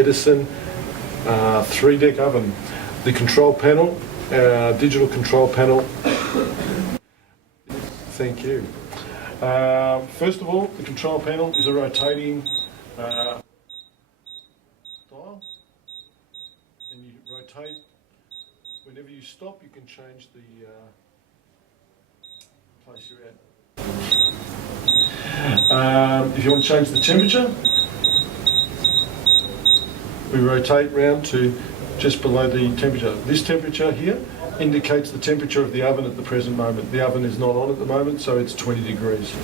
Edison 3-deck oven. The control panel, digital control panel. Thank you. First of all, the control panel is a rotating dial, and you rotate. Whenever you stop, you can change the place you're at. If you want to change the temperature, we rotate round to just below the temperature. This temperature here indicates the temperature of the oven at the present moment. The oven is not on at the moment, so it's 20 degrees.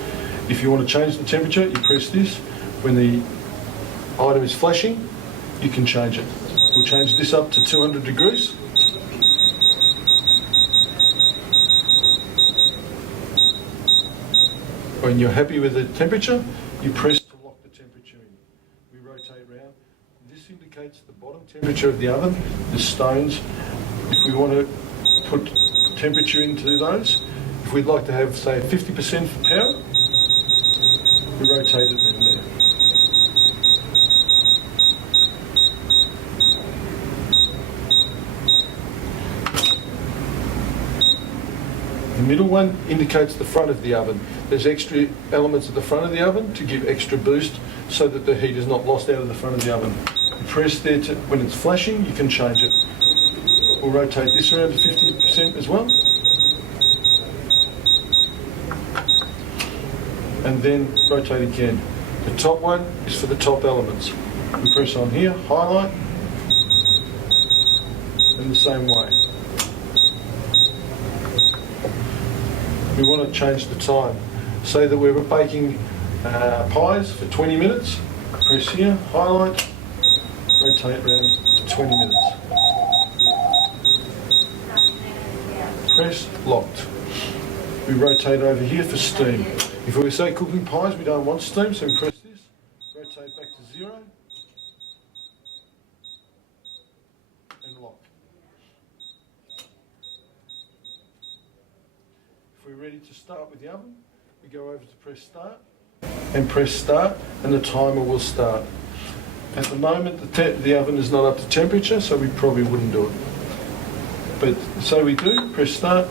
If you want to change the temperature, you press this. When the item is flashing, you can change it. We'll change this up to 200 degrees. When you're happy with the temperature, you press to lock the temperature in. We rotate round. This indicates the bottom temperature of the oven, the stones. If we want to put temperature into those, if we'd like to have, say, 50% for power, we rotate it in there. The middle one indicates the front of the oven. There's extra elements at the front of the oven to give extra boost so that the heat is not lost out of the front of the oven. You press there to, when it's flashing, you can change it. We'll rotate this around to 50% as well. And then rotate again. The top one is for the top elements. We press on here, highlight, in the same way. We want to change the time. Say that we're baking pies for 20 minutes. Press here, highlight, rotate around to 20 minutes. Press, locked. We rotate over here for steam. If we say cooking pies, we don't want steam, so we press this, rotate back to 0, and lock. If we're ready to start with the oven, we go over to press start, and press start, and the timer will start. At the moment, the oven is not up to temperature, so we probably wouldn't do it. But so we do, press start,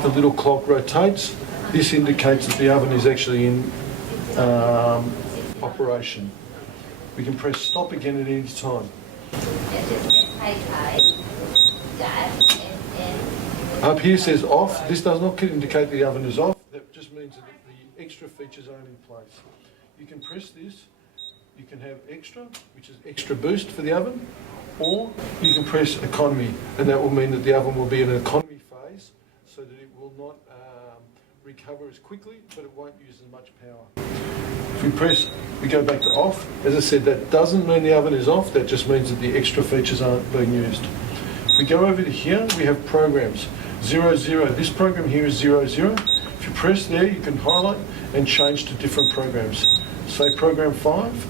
the little clock rotates. This indicates that the oven is actually in operation. We can press stop again at any time. Up here says off. This does not indicate the oven is off. That just means that the extra features aren't in place. You can press this. You can have extra, which is extra boost for the oven, or you can press economy, and that will mean that the oven will be in an economy phase so that it will not recover as quickly, but it won't use as much power. If we press, we go back to off. As I said, that doesn't mean the oven is off, that just means that the extra features aren't being used. If we go over to here, we have programs. 00, this program here is 00. If you press there, you can highlight and change to different programs. Say program 5,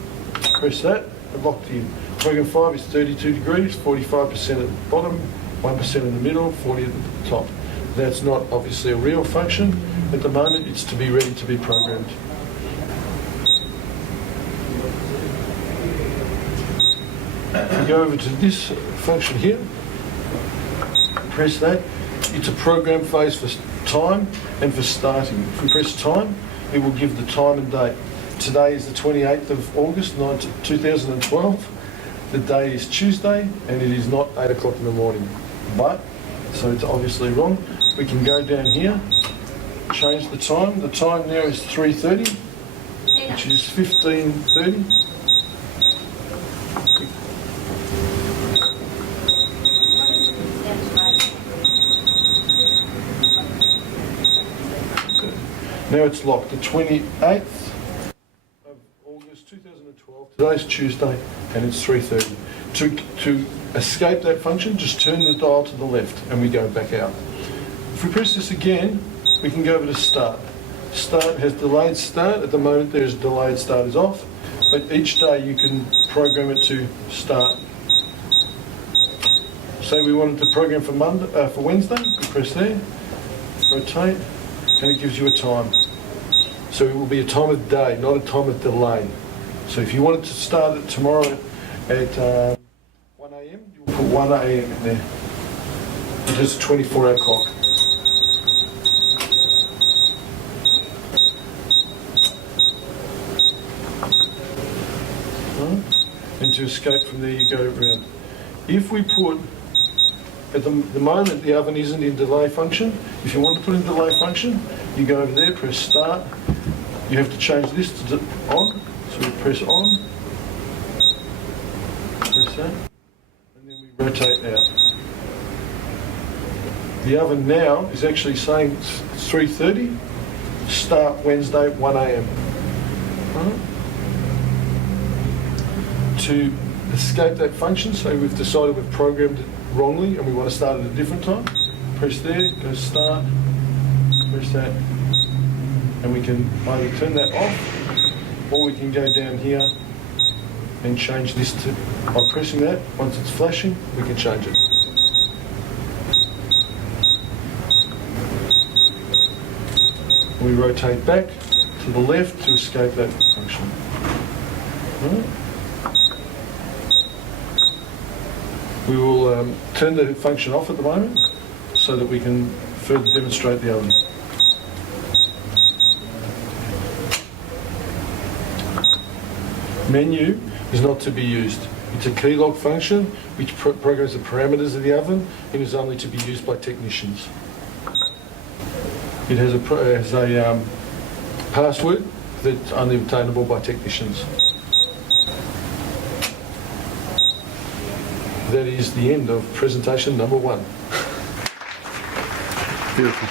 press that, and locked in. Program 5 is 32 degrees, 45% at the bottom, 1% in the middle, 40 at the top. That's not obviously a real function. At the moment, it's to be ready to be programmed. If we go over to this function here, press that. It's a program phase for time and for starting. If we press time, it will give the time and date. Today is the 28th of August 2012. The day is Tuesday and it is not 8 o'clock in the morning. But, so it's obviously wrong. We can go down here, change the time. The time now is 3:30, which is 15:30. Now it's locked. The 28th of August 2012. Today's Tuesday and it's 3:30. To escape that function, just turn the dial to the left and we go back out. If we press this again, we can go over to start. Start has delayed start. At the moment there's delayed start is off, but each day you can program it to start. Say we wanted to program for Wednesday, we press there, rotate, and it gives you a time. So it will be a time of day, not a time of delay. So if you wanted to start it tomorrow at 1 a.m., you'll put 1 a.m. in there. It is a 24-hour clock. And to escape from there, you go around. If we put, at the moment the oven isn't in delay function, if you want to put in delay function, you go over there, press start. You have to change this to on, so we press on, press that, and then we rotate out. The oven now is actually saying it's 3:30, start Wednesday 1 a.m. To escape that function, so we've decided we've programmed it wrongly and we want to start at a different time, press there, go start, press that, and we can either turn that off or we can go down here and change this to, by pressing that, once it's flashing, we can change it. We rotate back to the left to escape that function. We will turn the function off at the moment so that we can further demonstrate the oven. Menu is not to be used. It's a key lock function which programs the parameters of the oven and is only to be used by technicians. It has a password that's only obtainable by technicians. That is the end of presentation number 1. Beautiful.